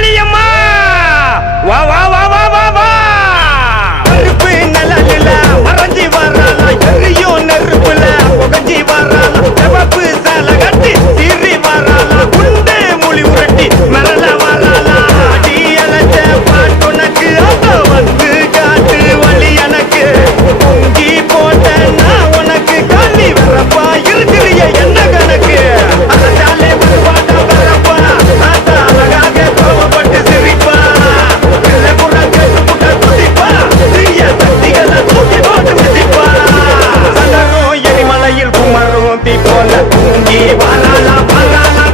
காளியம்மா போல தூங்கி வாழாலா வாழாலா